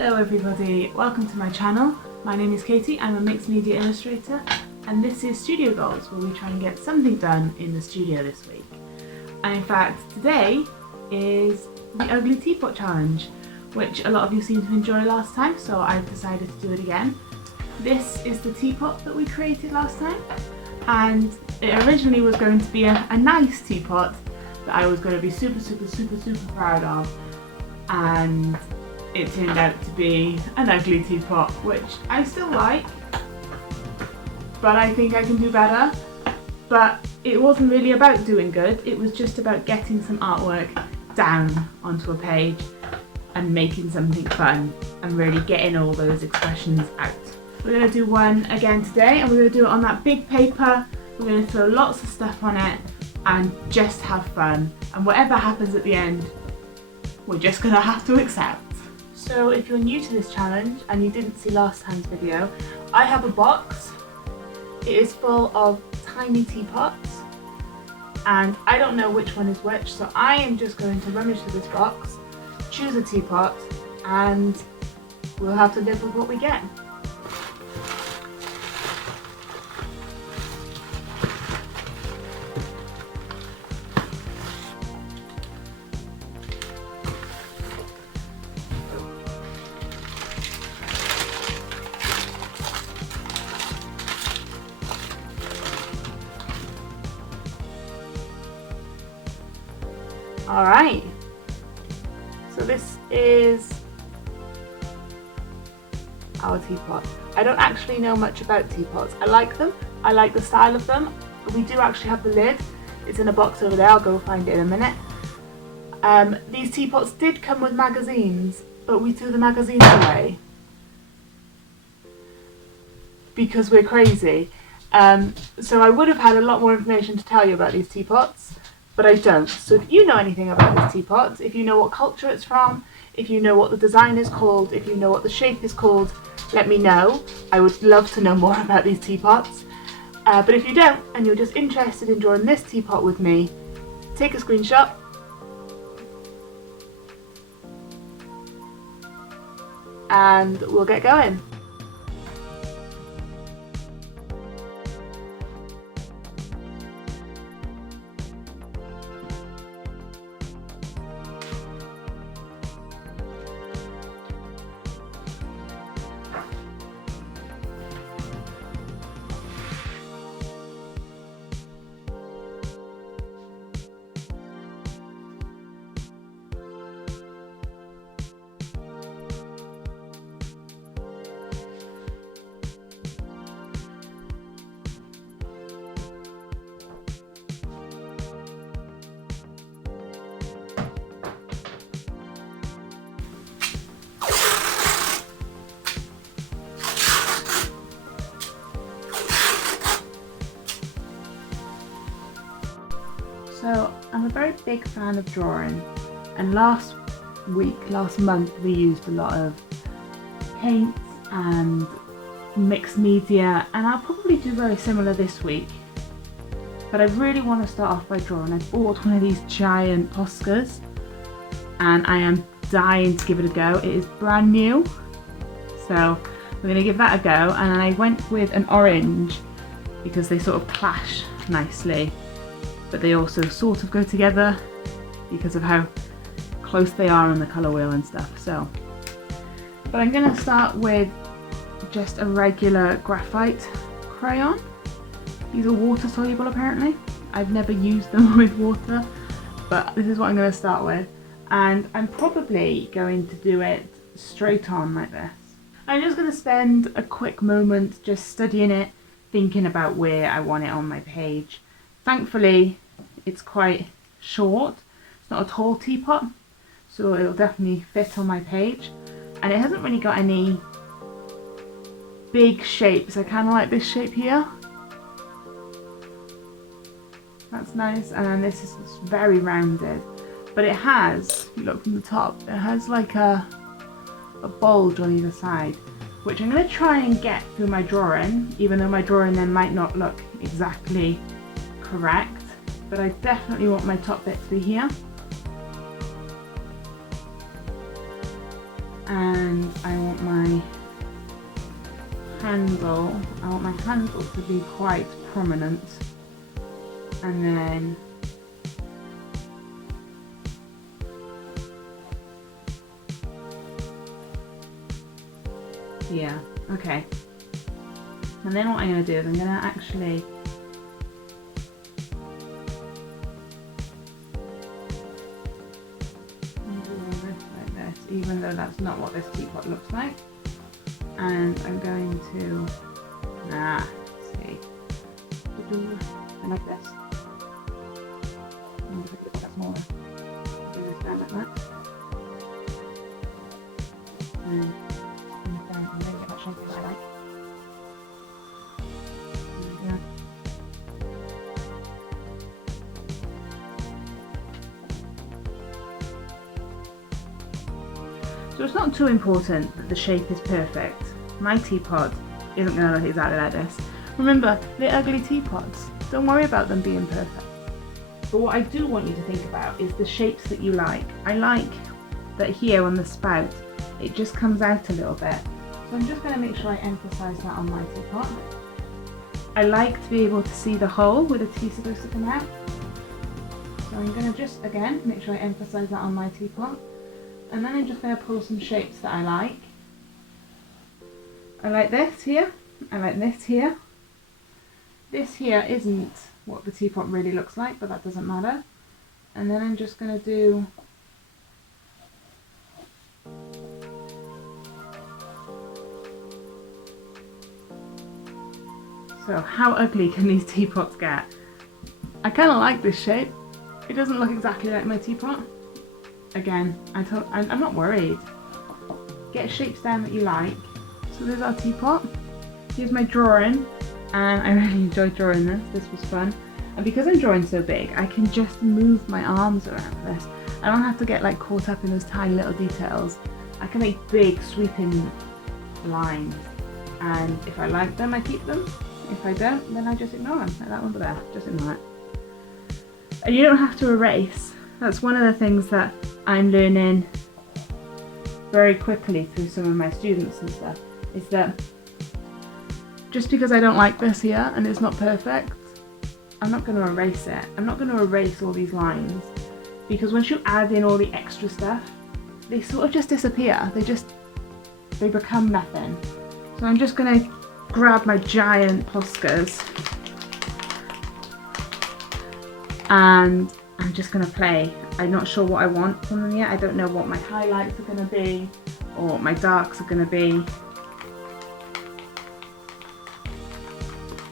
Hello everybody, welcome to my channel. My name is Katie, I'm a mixed media illustrator, and this is Studio Goals, where we try and get something done in the studio this week. And in fact, today is the Ugly Teapot Challenge, which a lot of you seemed to enjoy last time, so I've decided to do it again. This is the teapot that we created last time, and it originally was going to be a nice teapot that I was going to be super proud of, and it turned out to be an ugly teapot, which I still like, but I think I can do better. But it wasn't really about doing good, it was just about getting some artwork down onto a page and making something fun and really getting all those expressions out. We're going to do one again today, and we're going to do it on that big paper. We're going to throw lots of stuff on it and just have fun, and whatever happens at the end, we're just going to have to accept. So if you're new to this challenge and you didn't see last time's video, I have a box. It is full of tiny teapots, and I don't know which one is which, so I am just going to rummage through this box, choose a teapot, and we'll have to live with what we get. Alright, so this is our teapot. I don't actually know much about teapots. I like them, I like the style of them. We do actually have the lid. It's in a box over there, I'll go find it in a minute. These teapots did come with magazines, but we threw the magazines away because we're crazy. So I would have had a lot more information to tell you about these teapots, but I don't. So if you know anything about this teapot, if you know what culture it's from, if you know what the design is called, if you know what the shape is called, let me know. I would love to know more about these teapots. But if you don't, and you're just interested in drawing this teapot with me, take a screenshot and we'll get going. So I'm a very big fan of drawing, and last month we used a lot of paint and mixed media, and I'll probably do very similar this week. But I really want to start off by drawing. I bought one of these giant Poscas and I am dying to give it a go. It is brand new, so we're going to give that a go. And I went with an orange because they sort of clash nicely, but they also sort of go together because of how close they are on the colour wheel and stuff. So, but I'm going to start with just a regular graphite crayon. These are water soluble apparently. I've never used them with water, but this is what I'm going to start with. And I'm probably going to do it straight on like this. I'm just going to spend a quick moment just studying it, thinking about where I want it on my page. Thankfully, it's quite short. It's not a tall teapot, so it'll definitely fit on my page. And it hasn't really got any big shapes. I kind of like this shape here. That's nice. And then this is very rounded. But it has, if you look from the top, it has like a bulge on either side, which I'm going to try and get through my drawing, even though my drawing then might not look exactly correct. But I definitely want my top bit to be here. and I want my handle to be quite prominent, and then yeah, okay. And then what I'm going to do is I'm going to actually do all this like this, even though that's not what this teapot looks like. And I'm going to, let's see, I like this. I'm going to make it smaller. Do this down like that. And then get that shape that I like. So it's not too important that the shape is perfect. My teapot isn't going to look exactly like this. Remember, they're ugly teapots. Don't worry about them being perfect. But what I do want you to think about is the shapes that you like. I like that here on the spout, it just comes out a little bit. So I'm just going to make sure I emphasize that on my teapot. I like to be able to see the hole where the tea's supposed to come out. So I'm going to just, again, make sure I emphasize that on my teapot. And then I'm just going to pull some shapes that I like. I like this here. I like this here. This here isn't what the teapot really looks like, but that doesn't matter. And then I'm just going to do so how ugly can these teapots get? I kind of like this shape. It doesn't look exactly like my teapot. Again, I'm not worried. Get shapes down that you like. So there's our teapot. Here's my drawing, and I really enjoyed drawing this. This was fun. And because I'm drawing so big, I can just move my arms around this. I don't have to get like caught up in those tiny little details. I can make big sweeping lines, and if I like them, I keep them. If I don't, then I just ignore them. Like that one over there, just ignore it. And you don't have to erase. That's one of the things that I'm learning very quickly through some of my students and stuff, is that just because I don't like this here and it's not perfect, I'm not going to erase it. I'm not going to erase all these lines, because once you add in all the extra stuff, they sort of just disappear. They become nothing. So I'm just going to grab my giant Poscas and I'm just going to play. I'm not sure what I want from them yet. I don't know what my highlights are going to be or what my darks are going to be.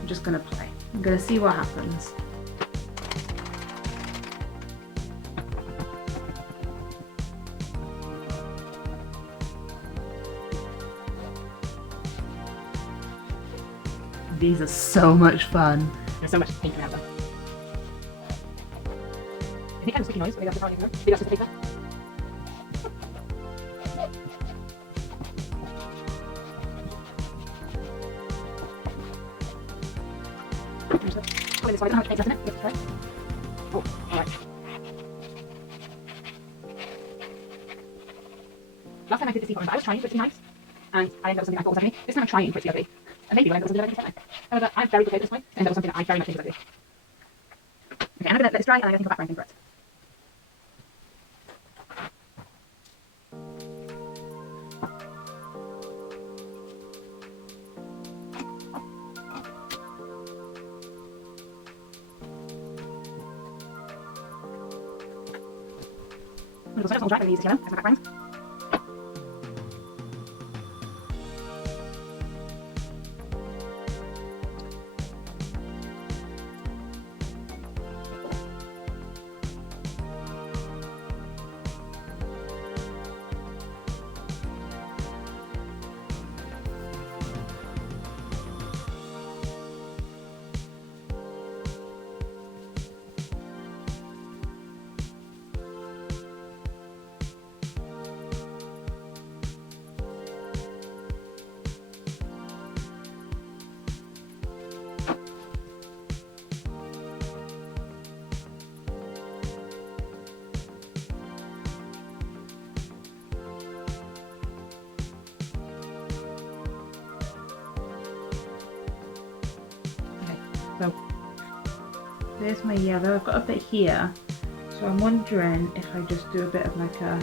I'm just going to play. I'm going to see what happens. These are so much fun. There's so much paint around them. I think I'm squeaky noise. Maybe that's the maybe that's just the paper. This way. I don't know how much paint left in it. Let's try. Oh, alright. Last time I did this teapot, I was trying for it to be nice, and I ended up with something I thought was ugly. This time I'm trying for it to be ugly. And maybe I ended up with something that I think is ugly. However, I'm very good at this point, and ended up with something that I very much think is ugly. Okay, I'm going to let this dry, and I'm going to think of background for it. I'm going to go dry, I'm going to use this yellow as my background. So there's my yellow. I've got a bit here, so I'm wondering if I just do a bit of like a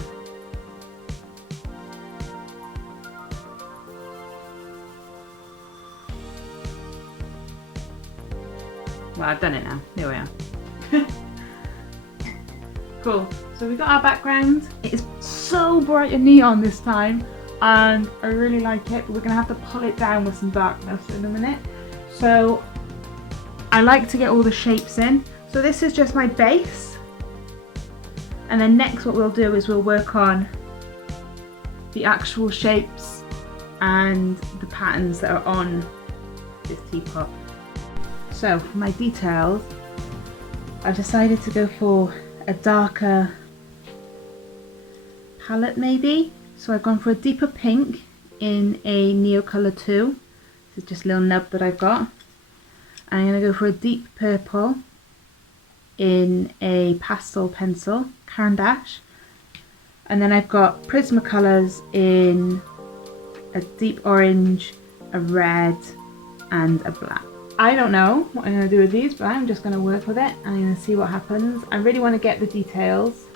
well, I've done it now. Here we are. Cool. So we got our background. It is so bright and neon this time, and I really like it. But we're gonna have to pull it down with some darkness in a minute. So I like to get all the shapes in. So this is just my base, and then next what we'll do is we'll work on the actual shapes and the patterns that are on this teapot. So for my details, I've decided to go for a darker palette maybe. So I've gone for a deeper pink in a Neo Colour 2. This is just a little nub that I've got. And I'm going to go for a deep purple in a pastel pencil, Caran d'Ache. And then I've got Prismacolors in a deep orange, a red and a black. I don't know what I'm going to do with these, but I'm just going to work with it and I'm going to see what happens. I really want to get the details.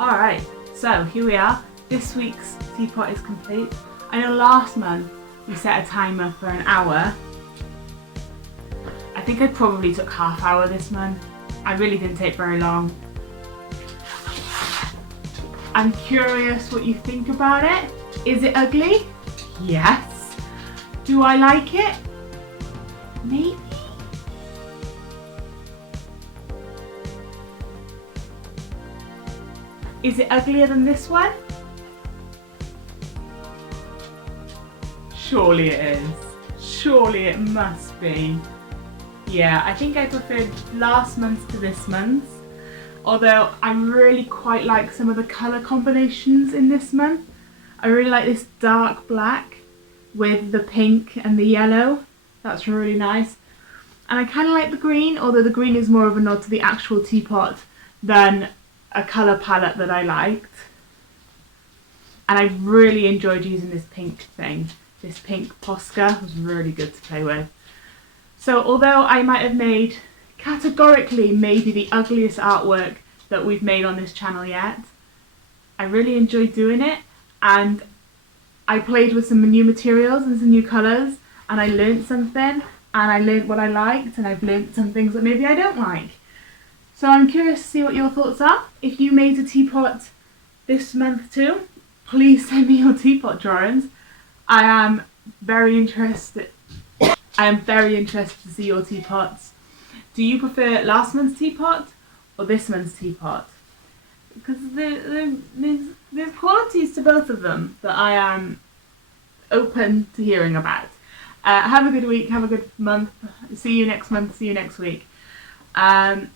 Alright, so here we are. This week's teapot is complete. I know last month we set a timer for an hour. I think I probably took half hour this month. I really didn't take very long. I'm curious what you think about it. Is it ugly? Yes. Do I like it? Maybe. Is it uglier than this one? Surely it is. Surely it must be. Yeah, I think I preferred last month's to this month's. Although I really quite like some of the colour combinations in this month. I really like this dark black with the pink and the yellow. That's really nice. And I kind of like the green, although the green is more of a nod to the actual teapot than a colour palette that I liked. And I really enjoyed using this pink thing. This pink Posca was really good to play with. So although I might have made categorically maybe the ugliest artwork that we've made on this channel yet, I really enjoyed doing it, and I played with some new materials and some new colours, and I learnt something, and I learnt what I liked, and I've learnt some things that maybe I don't like. So I'm curious to see what your thoughts are. If you made a teapot this month too, please send me your teapot drawings. I am very interested to see your teapots. Do you prefer last month's teapot or this month's teapot? Because there's qualities to both of them that I am open to hearing about. Have a good week, have a good month. See you next month, see you next week. Bye.